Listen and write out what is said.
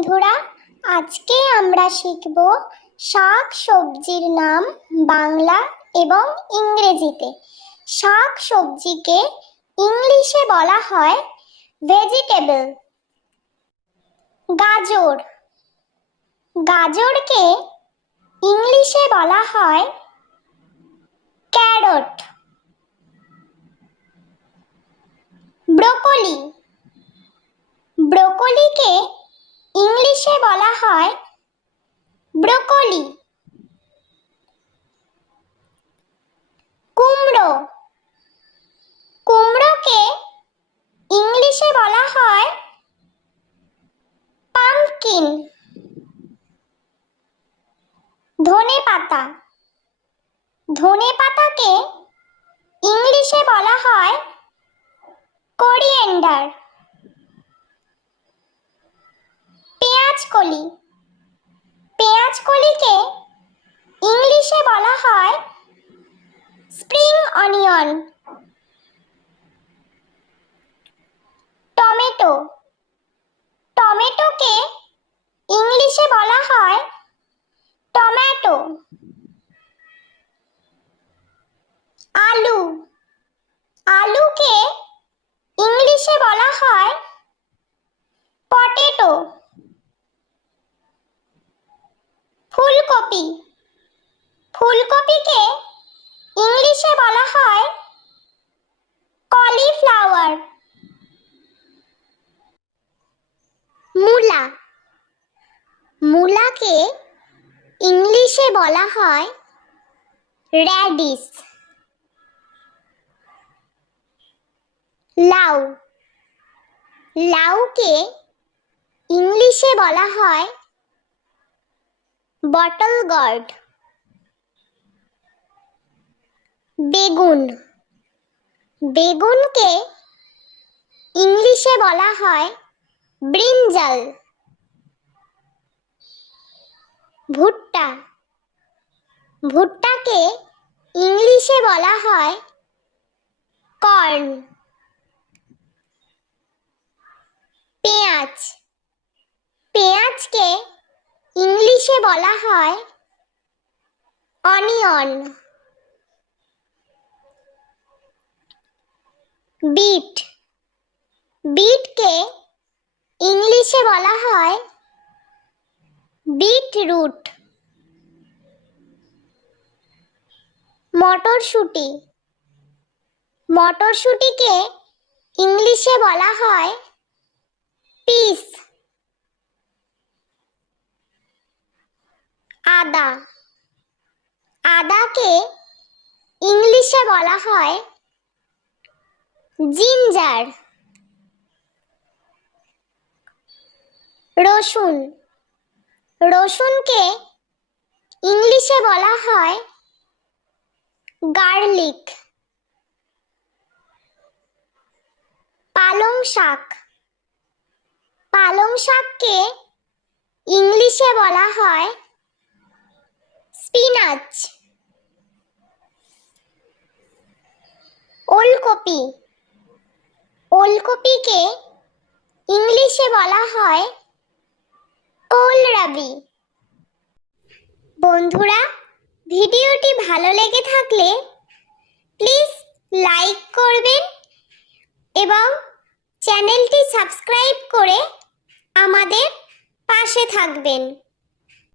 বন্ধুরা, আজকে আমরা শিখব শাক সবজির নাম বাংলা এবং ইংরেজিতে। শাক সবজিকে ইংলিশে বলা হয় ভেজিটেবল। গাজর, গাজরকে ইংলিশে বলা হয় ক্যারট। ব্রোকলি, ব্রোকলিকে ইংলিশে বলা হয় ব্রোকলি। কুমড়ো, কুমড়োকে ইংলিশে বলা হয় পাম্পকিন। ধনেপাতা, ধনেপাতাকে ইংলিশে বলা হয় কোরিয়েন্ডার। পেঁয়াজকলি, পেঁয়াজকলিকে ইংলিশে বলা হয় স্প্রিং অনিয়ন। টমেটো, টমেটোকে ইংলিশে বলা হয় টমেটো। আলু, আলুকে ইংলিশে বলা হয় পটেটো। ফুলকপি, ফুলকপিকে ইংলিশে বলা হয় কলিফ্লাওয়ার। মূলা, মূলাকে ইংলিশে বলা হয় র্যাডিশ। লাউ, লাউকে ইংলিশে বলা হয় বটল গর্ড। বেগুন, বেগুনকে ইংলিশে বলা হয় ব্রিঞ্জাল। ভুট্টা, ভুট্টাকে ইংলিশে বলা হয় কর্ন। পেঁয়াজ, পেঁয়াজকে ইংলিশে বলা হয় অনিয়ন। বিট, বিটকে ইংলিশে বলা হয় বিটরুট। মটরশুঁটি, মটরশুঁটিকে ইংলিশে বলা হয় পিস। আদা, আদাকে ইংলিশে বলা হয় জিঞ্জার। রসুন, রসুনকে ইংলিশে বলা হয় গার্লিক। পালং শাক, পালং শাককে ইংলিশে বলা হয় স্পিনাচ। ওলকপি, ওলকপিকে ইংলিশে বলা হয় কোলরাবি। বন্ধুরা, ভিডিওটি ভালো লেগে থাকলে প্লিজ লাইক করবেন এবং চ্যানেলটি সাবস্ক্রাইব করে আমাদের পাশে থাকবেন।